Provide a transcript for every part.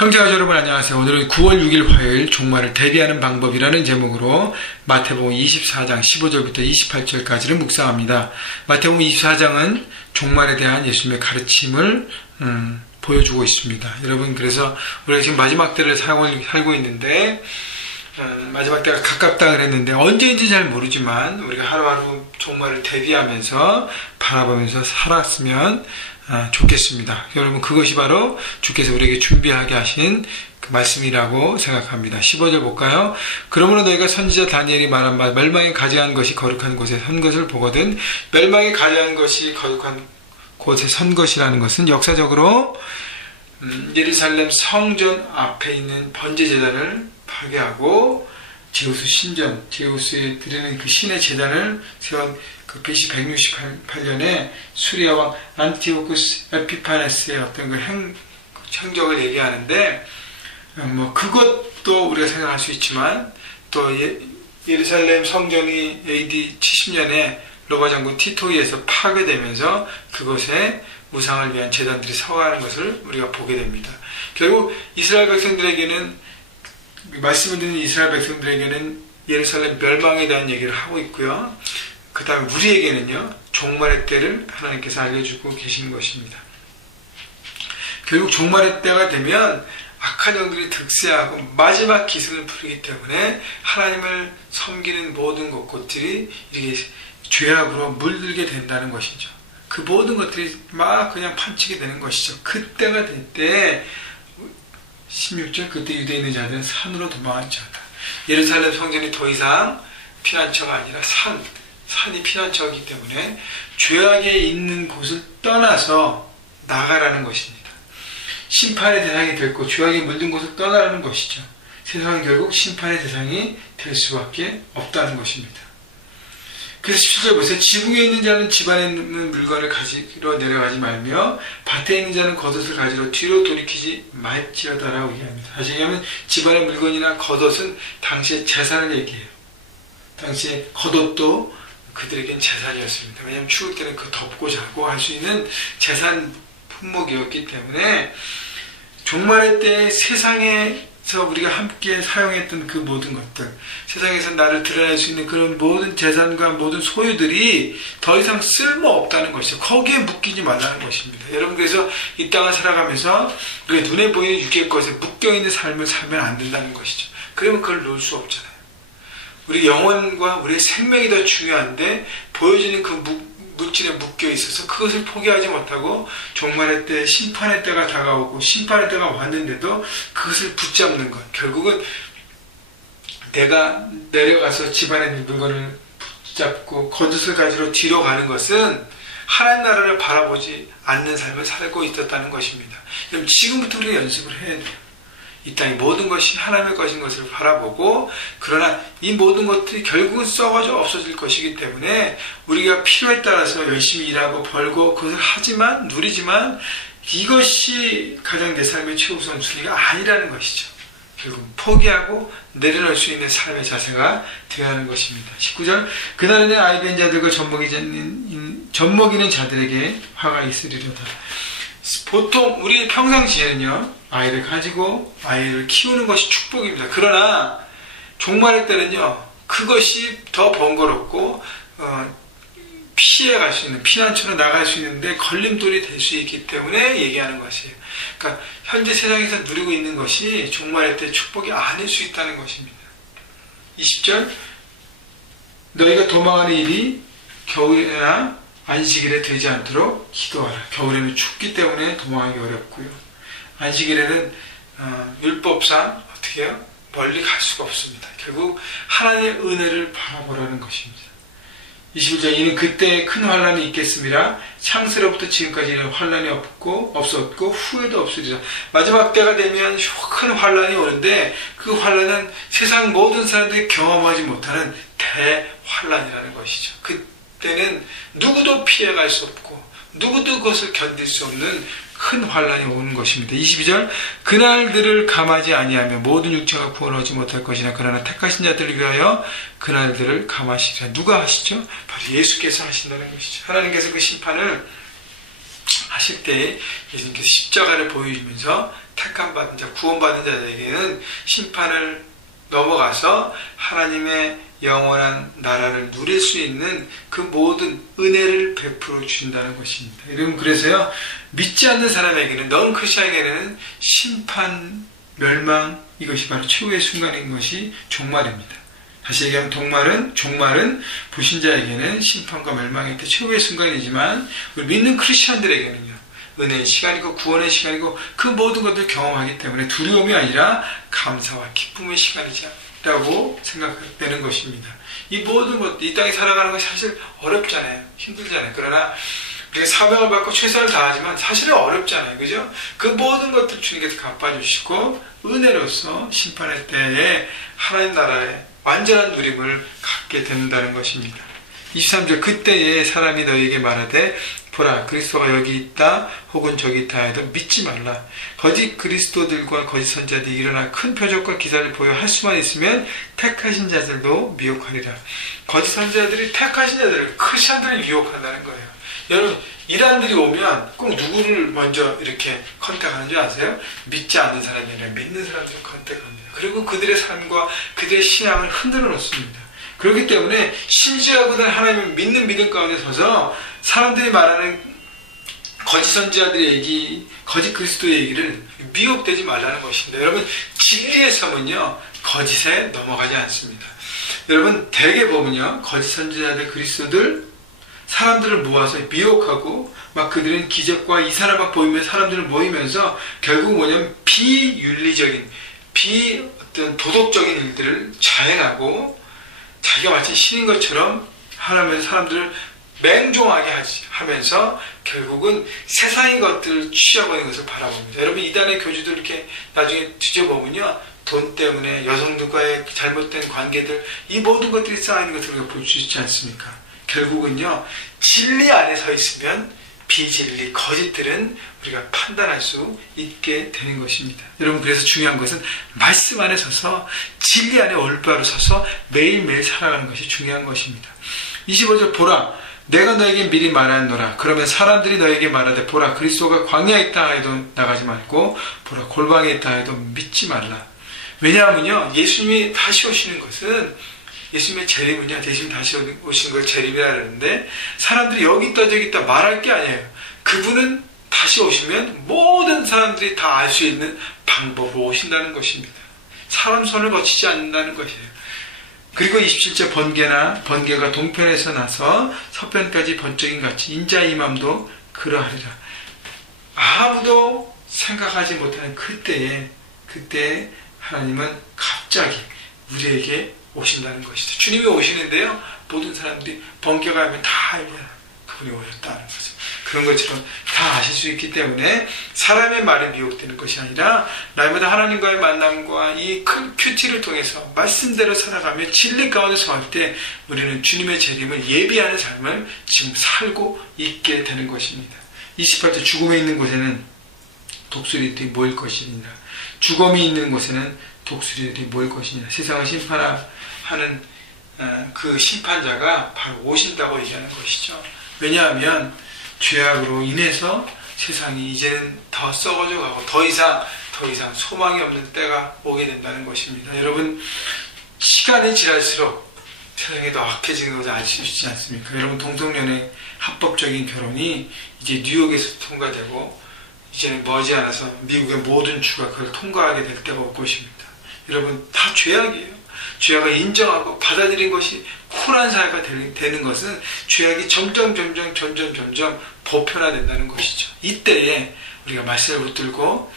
형제가 여러분 안녕하세요. 오늘은 9월 6일 화요일 종말을 대비하는 방법이라는 제목으로 마태복음 24장 15절부터 28절까지를 묵상합니다. 마태복음 24장은 종말에 대한 예수님의 가르침을 보여주고 있습니다. 여러분, 그래서 우리가 지금 마지막 때를 살고 있는데 마지막 때가 가깝다 그랬는데 언제인지 잘 모르지만 우리가 하루하루 종말을 대비하면서 바라보면서 살았으면 좋겠습니다. 여러분, 그것이 바로 주께서 우리에게 준비하게 하신 그 말씀이라고 생각합니다. 15절 볼까요? 그러므로 너희가 선지자 다니엘이 말한 바 멸망에 가증한 것이 거룩한 곳에 선 것을 보거든. 멸망에 가증한 것이 거룩한 곳에 선 것이라는 것은 역사적으로 예루살렘 성전 앞에 있는 번제제단을 파괴하고 제우스 신전, 제우스에 드리는 그 신의 제단을 세운 그 BC 168년에 수리아 왕 안티오쿠스 에피파네스의 어떤 그 행적을 얘기하는데, 그것도 우리가 생각할 수 있지만, 또 예루살렘 성전이 AD 70년에 로마 장군 티토에 의해서 파괴되면서 그곳에 우상을 위한 제단들이 서가는 것을 우리가 보게 됩니다. 결국 이스라엘 백성들에게는, 말씀을 듣는 이스라엘 백성들에게는 예루살렘 멸망에 대한 얘기를 하고 있고요. 그 다음에 우리에게는요, 종말의 때를 하나님께서 알려주고 계시는 것입니다. 결국 종말의 때가 되면 악한 영들이 득세하고 마지막 기승을 부리기 때문에 하나님을 섬기는 모든 것들이 이렇게 죄악으로 물들게 된다는 것이죠. 그 모든 것들이 막 그냥 판치게 되는 것이죠. 그때가 될 때 16절, 그때 유대에 있는 자들은 산으로 도망할지어다. 예루살렘 성전이 더 이상 피난처가 아니라 산이 피난처이기 때문에 죄악에 있는 곳을 떠나서 나가라는 것입니다. 심판의 대상이 됐고 죄악에 물든 곳을 떠나라는 것이죠. 세상은 결국 심판의 대상이 될 수밖에 없다는 것입니다. 그래서 17절 보세요. 지붕에 있는 자는 집안에 있는 물건을 가지러 내려가지 말며 밭에 있는 자는 겉옷을 가지러 뒤로 돌이키지 말지어다라고 얘기합니다. 다시 얘기하면 집안의 물건이나 겉옷은 당시의 재산을 얘기해요. 당시에 겉옷도 그들에겐 재산이었습니다. 왜냐하면 추울 때는 그 덮고 자고 할 수 있는 재산 품목이었기 때문에 종말의 때 세상에서 우리가 함께 사용했던 그 모든 것들, 세상에서 나를 드러낼 수 있는 그런 모든 재산과 모든 소유들이 더 이상 쓸모없다는 것이죠. 거기에 묶이지 말라는 것입니다. 여러분, 그래서 이 땅을 살아가면서 우리가 눈에 보이는 육의 것에 묶여있는 삶을 살면 안 된다는 것이죠. 그러면 그걸 놓을 수 없잖아요. 우리 영혼과 우리의 생명이 더 중요한데 보여지는 그 물질에 묶여 있어서 그것을 포기하지 못하고 종말의 때, 심판의 때가 다가오고 심판의 때가 왔는데도 그것을 붙잡는 것, 결국은 내가 내려가서 집안에 있는 물건을 붙잡고 겉옷을 가지러 뒤로 가는 것은 하나님 나라를 바라보지 않는 삶을 살고 있었다는 것입니다. 그럼 지금부터 우리가 연습을 해야 돼요. 이 땅의 모든 것이 하나님의 것인 것을 바라보고, 그러나 이 모든 것들이 결국은 썩어져 없어질 것이기 때문에 우리가 필요에 따라서 열심히 일하고 벌고 그것을 하지만, 누리지만 이것이 가장 내 삶의 최우선 순위가 아니라는 것이죠. 결국 포기하고 내려놓을 수 있는 삶의 자세가 되어야 하는 것입니다. 19절, 그날에는 아이 벤 자들과 젖먹이는 자들에게 화가 있으리로다. 보통 우리 평상시에는요, 아이를 가지고 아이를 키우는 것이 축복입니다. 그러나 종말의 때는요, 그것이 더 번거롭고 피해갈 수 있는, 피난처로 나갈 수 있는데 걸림돌이 될 수 있기 때문에 얘기하는 것이에요. 그러니까 현재 세상에서 누리고 있는 것이 종말의 때 축복이 아닐 수 있다는 것입니다. 20절, 너희가 도망하는 일이 겨울이나 안식일에 되지 않도록 기도하라. 겨울에는 춥기 때문에 도망하기 어렵고요. 안식일에는 율법상 어떻게 해요? 멀리 갈 수가 없습니다. 결국 하나님의 은혜를 바라보라는 것입니다. 21절, 이는 그때 큰 환란이 있겠습니다. 창세로부터 지금까지 이런 환란이 없었고 후에도 없으리라. 마지막 때가 되면 큰 환란이 오는데 그 환란은 세상 모든 사람들이 경험하지 못하는 대환란이라는 것이죠. 그때는 누구도 피해갈 수 없고 누구도 그것을 견딜 수 없는 큰 환란이 오는 것입니다. 22절, 그날들을 감하지 아니하며 모든 육체가 구원하지 못할 것이나 그러나 택하신 자들을 위하여 그날들을 감하시리라. 누가 하시죠? 바로 예수께서 하신다는 것이죠. 하나님께서 그 심판을 하실 때 예수님께서 십자가를 보여주면서 택함받은 자, 구원받은 자에게는 심판을 넘어가서 하나님의 영원한 나라를 누릴 수 있는 그 모든 은혜를 베풀어 주신다는 것입니다. 여러분, 그래서요, 믿지 않는 사람에게는, 넌 크리스천에게는 심판, 멸망, 이것이 바로 최후의 순간인 것이 종말입니다. 다시 얘기하면 종말은 불신자에게는 심판과 멸망의 때 최후의 순간이지만, 우리 믿는 크리스천들에게는요, 은혜의 시간이고 구원의 시간이고 그 모든 것들을 경험하기 때문에 두려움이 아니라 감사와 기쁨의 시간이라고 생각되는 것입니다. 이 모든 것, 이 땅에 살아가는 것이 사실 어렵잖아요. 힘들잖아요. 그러나 우리가 사명을 받고 최선을 다하지만 사실은 어렵잖아요. 그죠? 그 모든 것들 주님께서 갚아주시고 은혜로서 심판의 때에 하나님 나라의 완전한 누림을 갖게 된다는 것입니다. 23절, 그때에 사람이 너에게 말하되 보라, 그리스도가 여기 있다 혹은 저기 있다 해도 믿지 말라. 거짓 그리스도들과 거짓 선지자들이 일어나 큰 표적과 기사를 보여 할 수만 있으면 택하신 자들도 미혹하리라. 거짓 선지자들이 택하신 자들을, 크리스천들을 유혹한다는 거예요. 여러분, 이단들이 오면 꼭 누구를 먼저 이렇게 컨택하는 줄 아세요? 믿지 않는 사람이 아니라 믿는 사람들을 컨택합니다. 그리고 그들의 삶과 그들의 신앙을 흔들어 놓습니다. 그렇기 때문에 심지어보다 하나님을 믿는 믿음 가운데 서서 사람들이 말하는 거짓 선지자들의 얘기, 거짓 그리스도의 얘기를 미혹되지 말라는 것입니다. 여러분, 진리의 섬은요, 거짓에 넘어가지 않습니다. 여러분, 대개 보면요, 거짓 선지자들, 그리스도들, 사람들을 모아서 미혹하고 막 그들은 기적과 이사를 막 보이면서 사람들을 모이면서 결국 뭐냐면 비윤리적인, 어떤 도덕적인 일들을 자행하고 자기가 마치 신인 것처럼 하면서 사람들을 맹종하게 하면서 결국은 세상의 것들을 취하고 있는 것을 바라봅니다. 여러분, 이단의 교주들 이렇게 나중에 뒤져보면요, 돈 때문에 여성들과의 잘못된 관계들, 이 모든 것들이 쌓이는 것을 우리가 볼 수 있지 않습니까? 결국은요, 진리 안에 서 있으면 비진리, 거짓들은 우리가 판단할 수 있게 되는 것입니다. 여러분, 그래서 중요한 것은 말씀 안에 서서 진리 안에 올바로 서서 매일매일 살아가는 것이 중요한 것입니다. 25절, 보라, 내가 너에게 미리 말하노라. 그러면 사람들이 너에게 말하되 보라, 그리스도가 광야에 있다 해도 나가지 말고 보라, 골방에 있다 해도 믿지 말라. 왜냐하면요, 예수님이 다시 오시는 것은, 예수님의 재림은요, 예수님 다시 오시는 걸 재림이라 그러는데, 사람들이 여기 있다 저기 있다 말할 게 아니에요. 그분은 다시 오시면 모든 사람들이 다 알 수 있는 방법으로 오신다는 것입니다. 사람 손을 거치지 않는다는 것이에요. 그리고 27절, 번개가 동편에서 나서 서편까지 번쩍임 같이 인자의 임함도 그러하리라. 아무도 생각하지 못하는 그때에 하나님은 갑자기 우리에게 오신다는 것이죠. 주님이 오시는데요, 모든 사람들이 번개가 하면 다 알잖아요. 그분이 오셨다는 거죠. 그런 것처럼 다 아실 수 있기 때문에 사람의 말에 미혹되는 것이 아니라 날마다 하나님과의 만남과 이 큰 큐티를 통해서 말씀대로 살아가며 진리 가운데 서할 때 우리는 주님의 재림을 예비하는 삶을 지금 살고 있게 되는 것입니다. 28절, 죽음에 있는 곳에는 독수리들이 모일 것이니라. 죽음이 있는 곳에는 독수리들이 모일 것이니라. 세상을 심판하는 그 심판자가 바로 오신다고 얘기하는 것이죠. 왜냐하면 죄악으로 인해서 세상이 이제는 더 썩어져 가고 더 이상 소망이 없는 때가 오게 된다는 것입니다. 여러분, 시간이 지날수록 세상이 더 악해지는 것을 알 수 있지 않습니까? 여러분, 동성연애 합법적인 결혼이 이제 뉴욕에서 통과되고 이제는 머지않아서 미국의 모든 주가 그걸 통과하게 될 때가 올 것입니다. 여러분, 다 죄악이에요. 죄악을 인정하고 받아들인 것이 쿨한 사회가 되는 것은 죄악이 점점 보편화된다는 것이죠. 이때에 우리가 말씀을 붙들고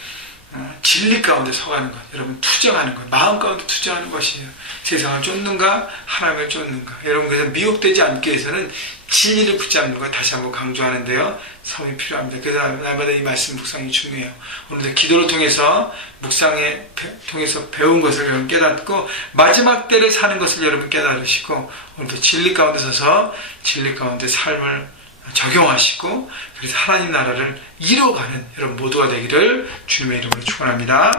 진리 가운데 서가는 것, 여러분, 투정하는 것, 마음 가운데 투정하는 것이에요. 세상을 쫓는가 하나님을 쫓는가. 여러분, 그래서 미혹되지 않기 위해서는 진리를 붙잡는 것 다시 한번 강조하는데요, 섬이 필요합니다. 그래서 날마다 이 말씀 묵상이 중요해요. 오늘도 기도를 통해서 묵상에 통해서 배운 것을 여러분 깨닫고 마지막 때를 사는 것을 여러분 깨달으시고, 오늘도 진리 가운데 서서 진리 가운데 삶을 적용하시고, 그래서 하나님 나라를 이루어가는 여러분 모두가 되기를 주님의 이름으로 축원합니다.